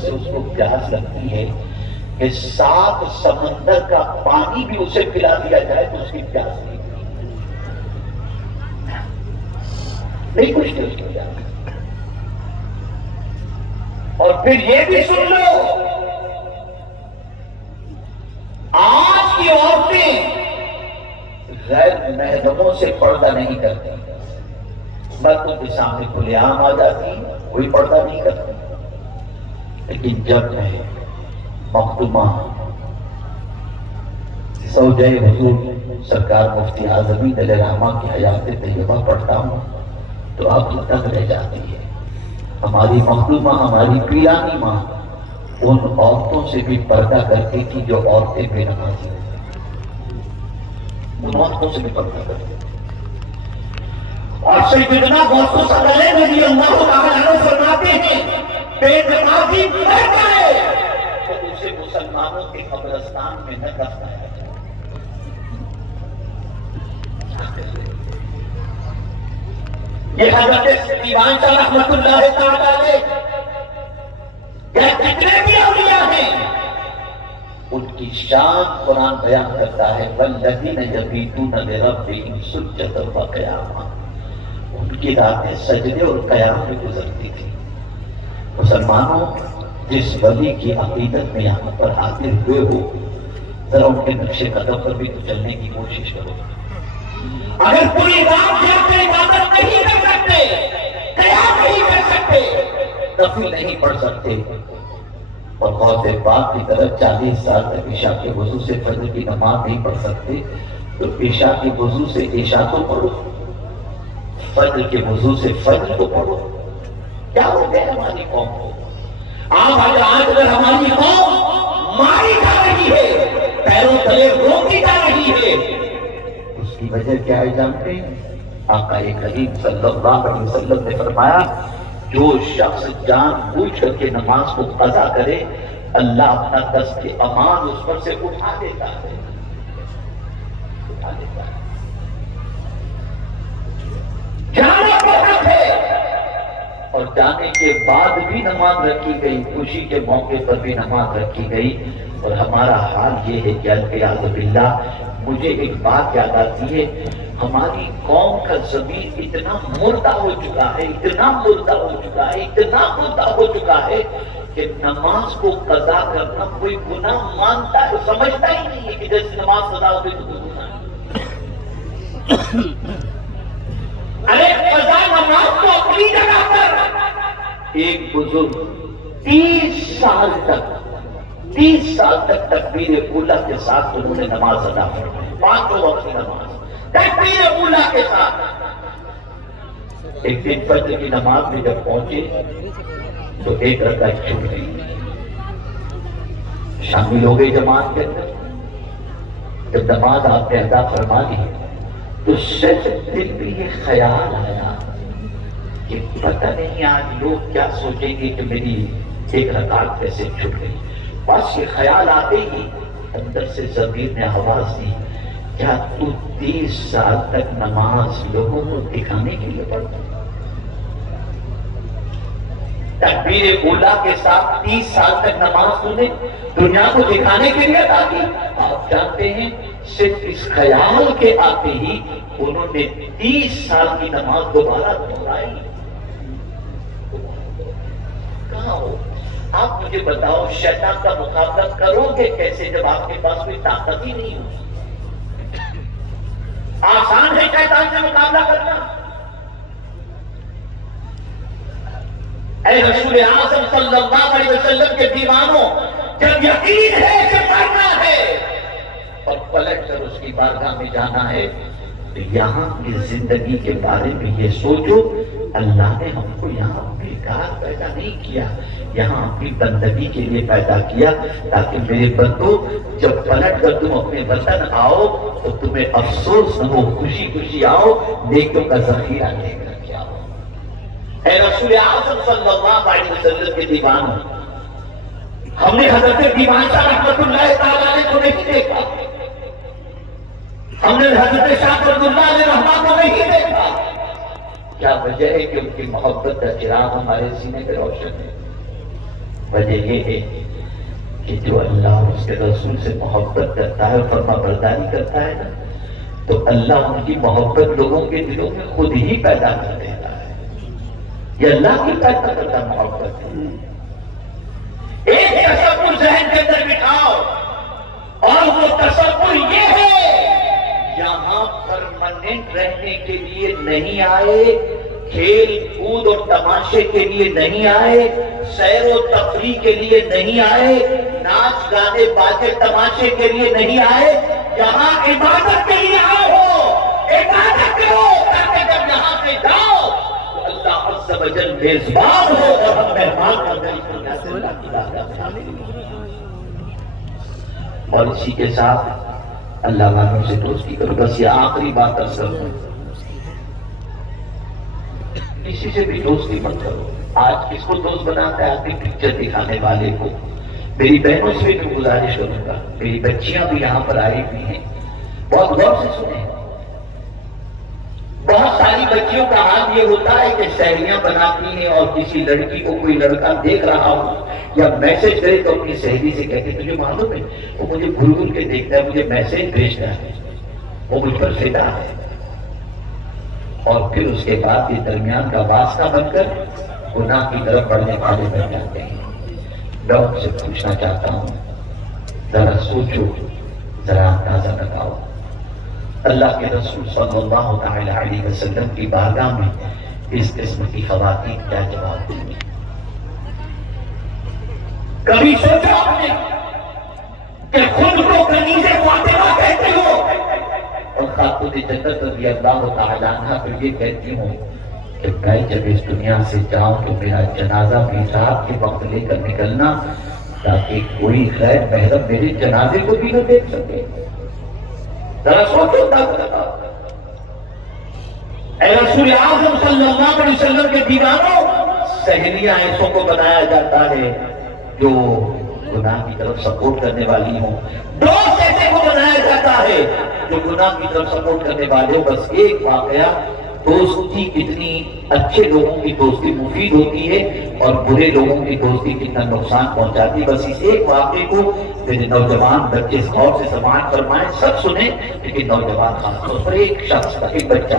سے اس کو پیاس لگتی ہے کہ 7 سمندر کا پانی بھی اسے پلا دیا جائے تو اس کی پیاس نہیں کچھ اس کو جاتا. اور پھر یہ بھی سن لو، آج کی عورتیں غیر محرموں سے پردہ نہیں کرتی، مردوں کے سامنے کھلے عام آ جاتی، کوئی پردہ نہیں کرتی. لیکن جب میں مخدومہ زوجہ حضور سرکار مفتی اعظمین علیہ رحمہ کی حیات طیبہ پڑھتا ہوں تو آپ تک رہ جاتی ہے. ہماری مخدومہ، ہماری پیرانی ماں ان عورتوں سے بھی پردہ کرتی تھی جو عورتیں بے نمازی ہیں، ان عورتوں سے بھی پردہ کرتی. اور سیدنا غوث ثقلین رضی اللہ تعالیٰ عنہ فرماتے ہیں بے نمازی مر جائے تو اسے مسلمانوں کے قبرستان میں نہ دفنایا جائے. یہ حضرت دیوان شاہ رحمۃ اللہ تعالیٰ علیہ یہ کتنے بھی اولیاء ہیں، ان کی شان قرآن بیان کرتا ہے والذین یبیتون لربہم سجدا وقیاما. ان کی راتیں سجدے اور قیام میں گزرتی تھی. مسلمانوں، جس ولی کی عقیدت میں یہاں پر حاضر ہوئے ہو، ذرا ان کے نقش قدم پر بھی تو چلنے کی کوشش کرو. اگر پوری رات جاتے عبادت نہیں کر سکتے، قیام نہیں کر سکتے، نفل نہیں پڑھ سکتے، اور غوث پاک کی طرف 40 سال تک عشاء کے وضو سے فجر کی نماز نہیں پڑھ سکتے، تو عشاء کے وضو سے عشاء تو پڑھو، فجر کے وضو سے فجر تو پڑھو. کیا ہو گیا ہماری قوم کو؟ آج اگر ہماری قوم ماری جا رہی ہے، پیروں تلے روکی جا رہی ہے، اس کی وجہ کیا ہے جانتے ہیں؟ آقا کریم صلی اللہ علیہ وسلم نے فرمایا جو شخص جان بوجھ کر کے نماز کو قضا کرے، اللہ اپنا دست امان اس پر سے اٹھا دیتا ہے. جانا بہت ہے، اور جانے کے بعد بھی نماز رکھی گئی، خوشی کے موقع پر بھی نماز رکھی گئی. اور ہمارا حال یہ ہے کہ العیاذ باللہ، مجھے ایک بات یاد آتی ہے، ہماری قوم کا ضمیر اتنا مردہ ہو چکا ہے، اتنا مردہ ہو چکا ہے، اتنا مردہ ہو چکا ہے کہ نماز کو قضا کرنا کوئی گناہ مانتا ہے، سمجھتا ہی نہیں ہے کہ جیسے نماز قضا ہوتی تو کوئی گناہ نہیں. ارے قضا نماز تو اپنی جگہ پر. ایک بزرگ 30 سال تک تکبیر اولیٰ کے ساتھ انہوں نے نماز ادا فرمائی، 5 وقت کی نماز تکبیر اولیٰ کے ساتھ. ایک دن فجر کی نماز میں جب پہنچے تو ایک رکعت چھوٹ گئی. شامل ہو گئی جماعت کے اندر. جب نماز آپ نے ادا فرما لی تو صرف دل میں یہ خیال آیا کہ پتہ نہیں آج لوگ کیا سوچیں گے کہ میری ایک رکعت کیسے چھوٹ گئی. بس یہ خیال آتے ہی اندر سے ضمیر نے آواز دی، کیا تو 30 سال تک نماز لوگوں کو دکھانے کے لیے پڑھتا؟ تکبیر اولیٰ کے ساتھ 30 سال تک نماز تو نے دنیا کو دکھانے کے لیے ادا کی. آپ جانتے ہیں صرف اس خیال کے آتے ہی انہوں نے 30 سال کی نماز دوبارہ دہرائی. کہاں ہو آپ؟ مجھے بتاؤ شیطان کا مقابلہ کرو گے کیسے جب آپ کے پاس کوئی طاقت ہی نہیں ہو؟ آسان ہے شیطان سے مقابلہ کرنا. اے رسول اعظم صلی اللہ علیہ وسلم کے دیوانوں، جب یقین ہے کہ مرنا ہے اور پلٹ کر اس کی بارگاہ میں جانا ہے تو یہاں کی زندگی کے بارے میں یہ سوچو، اللہ نے ہم کو یہاں بیکار پیدا نہیں کیا، یہاں اپنی بندگی کے لیے پیدا کیا تاکہ میرے بندو جب پلٹ کر تم اپنے وطن آؤ تو تمہیں افسوس نہ ہو، خوشی خوشی آؤ، نیکیوں کا ذخیرہ لے کر کے آؤ. اے رسول اعظم صلی اللہ علیہ وسلم کے دیوانوں، ہم نے حضرت دیوان شاہ رحمۃ اللہ تعالیٰ علیہ کو نہیں دیکھا، ہم نے حضرت شاہ فرد اللہ علیہ رحمہ کو نہیں دیکھا. کیا وجہ ہے کہ ان کی محبت کا چراغ ہمارے سینے پہ روشن ہے. وجہ یہ ہے کہ جو اللہ اور اس کے رسول سے محبت کرتا ہے، فرما برداری کرتا ہے نا، تو اللہ ان کی محبت لوگوں کے دلوں میں خود ہی پیدا کر دیتا ہے. یہ اللہ کی پیدا کرتا محبت ہے. ایک تصور ذہن کے اندر بٹھاؤ، اور وہ تصور یہ ہے یہاں پرماننٹ رہنے کے لیے نہیں آئے، کھیل کود اور تماشے کے لیے نہیں آئے، سیر و تفریح کے لیے نہیں آئے، ناچ گانے باجے تماشے کے لیے نہیں آئے، یہاں عبادت کے لیے آئے ہو. عبادت کرو تاکہ جب یہاں سے جاؤ تو اللہ عز و جل میزبان ہو اور ہم مہمان کا اور اسی کے ساتھ اللہ والوں سے دوستی کرو. بس یہ آخری بات اصل ہے، کسی سے بھی دوستی مت کرو. آج کس کو دوست بناتا ہے؟ آپ کی پکچر دکھانے والے کو. میری بہنوں سے بھی گزارش کروں گا، میری بچیاں بھی یہاں پر آئی ہوئی ہیں، بہت غور سے سنیں. بہت ساری بچیوں کا حال یہ ہوتا ہے کہ سہیلیاں بناتی ہیں اور کسی لڑکی کو کوئی لڑکا دیکھ رہا ہو یا میسج کرے تو اپنی سہیلی سے کہتے تجھے معلوم ہے وہ مجھے بھول بھول کے دیکھتا ہے، مجھے میسج بھیجتا ہے، وہ مجھ پر فدا ہے. اور پھر اس کے بعد یہ درمیان کا واسطہ بن کر گناہ کی طرف بڑھنے والے بن جاتے ہیں. میں ان سے پوچھنا چاہتا ہوں، ذرا سوچو، ذرا اندازہ لگاؤ، اللہ کے رسول صلی اللہ تعالی علیہ وسلم کی بارگاہ میں اس قسم کی خواتین کیا جواب دیں گی؟ کبھی سوچا آپ نے کہ خود کو کنیز فاطمہ کہتے ہو اور خاتون جنت رضی اللہ تعالی عنہ کو یہ کہتی ہوں کہ میں جب اس دنیا سے جاؤں تو میرا جنازہ بھی رات کے وقت لے کر نکلنا تاکہ کوئی غیر محرم میرے جنازے کو بھی نہ دیکھ سکے. ذرا سوچو اے رسول اعظم صلی اللہ علیہ وسلم کے دیوانوں، سہیلیاں ایسوں کو بنایا جاتا ہے جو گناہ کی طرف سپورٹ کرنے والی ہوں، دوست ایسے کو بنایا جاتا ہے جو گناہ کی طرف سپورٹ کرنے والے ہوں. بس ایک واقعہ، دوستی کتنی اچھے لوگوں کی دوستی مفید ہوتی ہے اور برے لوگوں کی دوستی کتنا نقصان پہنچاتی ہے. بس اس ایک واقعے کو میرے نوجوان بچے غور سے سماعت فرمائیں، سب سنیں، لیکن نوجوان خاص طور پر ایک شخص کا، ایک بچہ